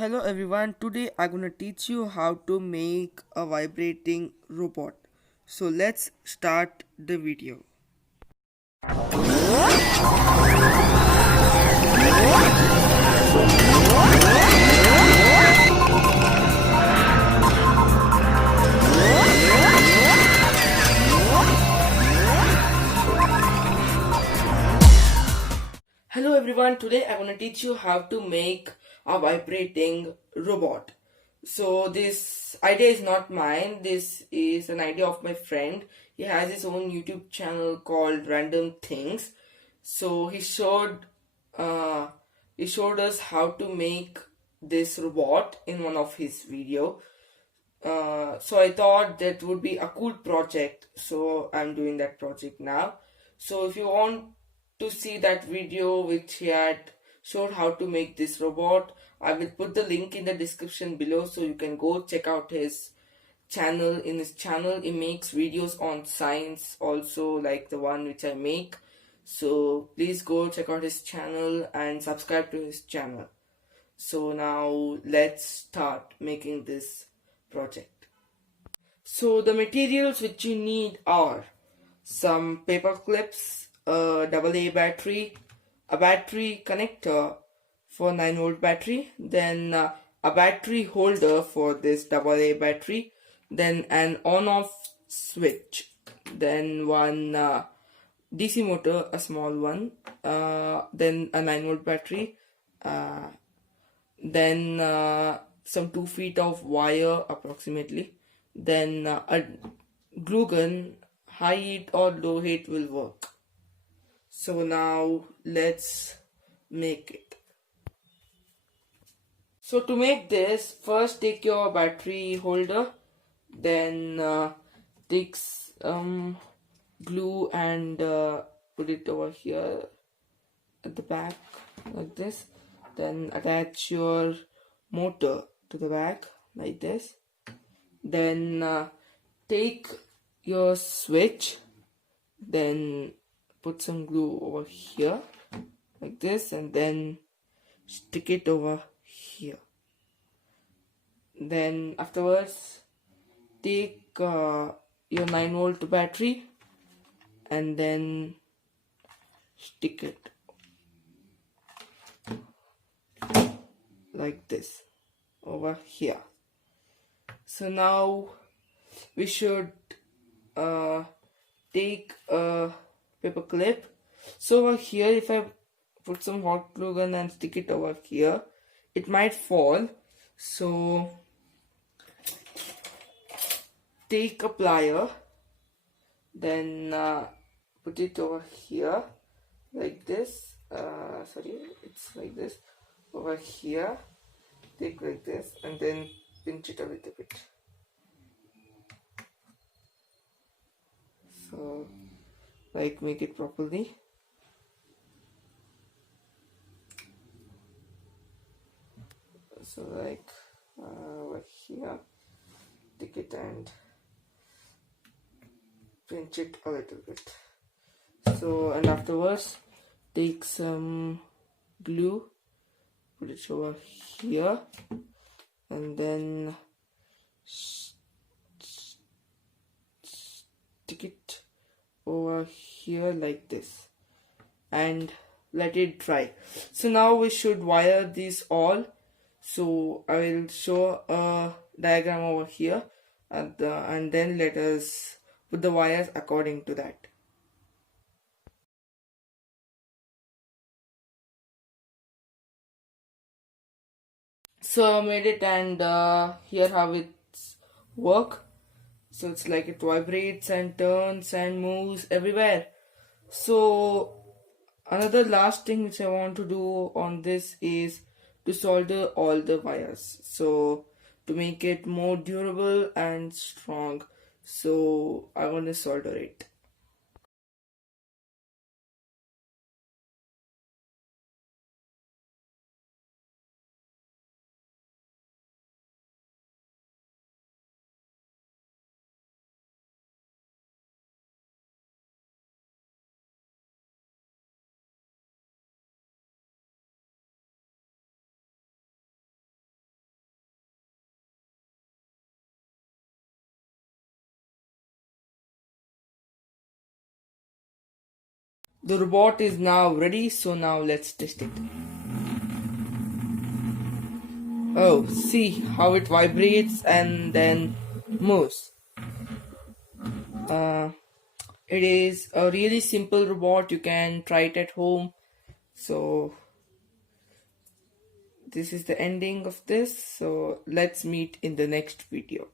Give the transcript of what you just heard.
Hello everyone, today I'm gonna teach you how to make a vibrating robot. So let's start the video. Hello everyone, today I'm gonna teach you how to make a vibrating robot. So this idea is not mine, this is an idea of my friend. He has his own YouTube channel called Random Things. So uh, he showed us how to make this robot in one of his video. So I thought that would be a cool project. So I'm doing that project now. So if you want to see that video which he had showed how to make this robot, I will put the link in the description below so you can go check out his channel. In his channel he makes videos on science also, like the one which I make. So please go check out his channel and subscribe to his channel. So now let's start making this project. So the materials which you need are some paper clips, a AA battery, a battery connector for 9-volt battery, then a battery holder for this AA battery, then an on-off switch, then one DC motor, a small one, then a 9-volt battery, uh, then some 2 feet of wire approximately, then a glue gun. High heat or low heat will work. So now let's make it. So to make this, first take your battery holder, then take glue and put it over here at the back like this, then attach your motor to the back like this, then take your switch, then put some glue over here like this, and then stick it over here. Then afterwards take your 9-volt battery and then stick it like this over here. So now we should take a paper clip. So over here, if I put some hot glue gun and stick it over here, it might fall. So take a plier, then put it over here like this. Sorry, it's like this over here. Take like this and then pinch it a little bit. So like make it properly. So like over here, take it and pinch it a little bit. So and afterwards take some glue, put it over here, and then stick it over here like this and let it dry. So now we should wire these all. So I will show a diagram over here and then let us put the wires according to that. So I made it, and here how it's work. So it's like it vibrates and turns and moves everywhere. So another last thing which I want to do on this is to solder all the wires. So to make it more durable and strong. So I want to solder it. The robot is now ready, so now let's test it. Oh, see how it vibrates and then moves. Uh, it is a really simple robot. You can try it at home. So this is the ending of this. So let's meet in the next video.